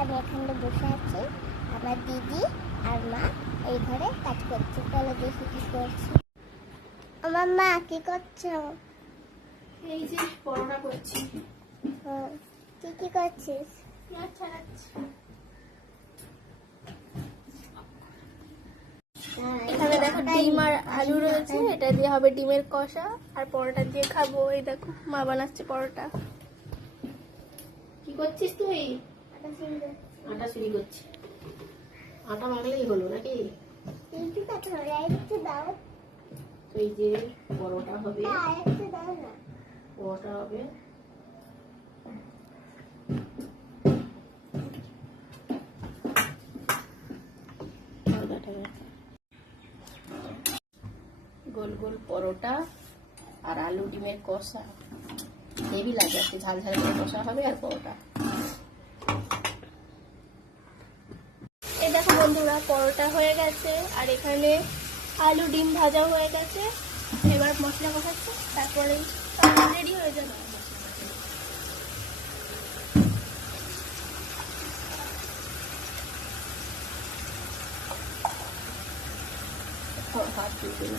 আমি এখানে বসে আছি, আমার দিদি আর মা এই ঘরে কাজ করছে। চলো দেখি কি করছি। আমার মা কি করছো? এই যে পরোটা করছি। তুই কি করছিস? পেঁয়াজ ছাড়াচ্ছি। এখানে দেখো ডিম আর আলু রয়েছে, এটা দিয়ে হবে ডিমের কষা, আর পরোটা দিয়ে খাবো। এই দেখো মা বানাচ্ছে পরোটা। কি করছিস তুই? আটা চুরি করছি। আটা মাখলেই হলো নাকি? দাও, এই যে পরোটা হবে, দাও না। পরোটা হবে। গোল গোল পরোটা আর আলু ডিমের কষা, হেভি লাগে। একটু ঝাল ঝাল করে কষা হবে আর পরোটা। এই দেখো বন্ধুরা, পরোটা হয়ে গেছে আর এখানে আলু ডিম ভাজা হয়ে গেছে। এবার মশলা কষাচ্ছে, তারপরে রেডি হয়ে যাবে। হাত দিয়ে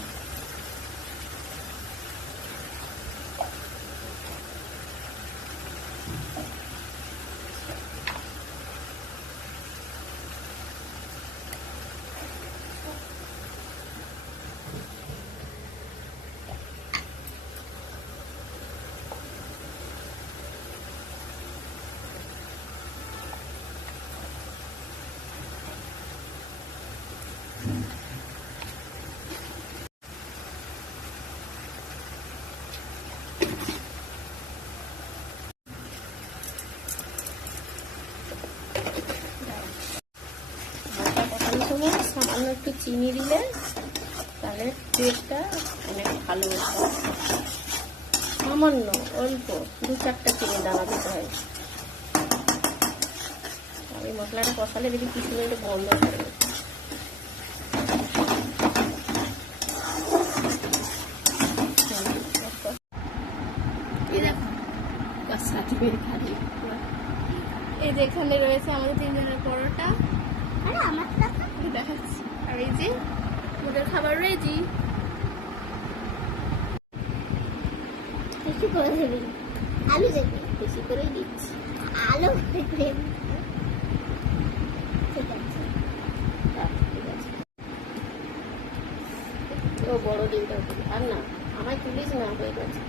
সামান্য একটু চিনি দিলে তাহলে টেস্টটা অনেক ভালো হয়। সামান্য অল্প 2-4টা চিনি দানা দিতে হয়। আর এই মশলাটা কষালে দেখি কিছু মিনিট বন্ধ করে। এই যে এখানে রয়েছে আমাদের 3 জনের পরোটা, দেখাচ্ছি। আর এই যে ওদের খাবার রেডি। বেশি করে দেবি, আলু দেবি, বেশি করেই দিচ্ছি। আলু দেবি। ঠিক আছে, ঠিক আছে। ও বড় ডিমটা আর না, আমায় তুলিস না, হয়ে গেছে।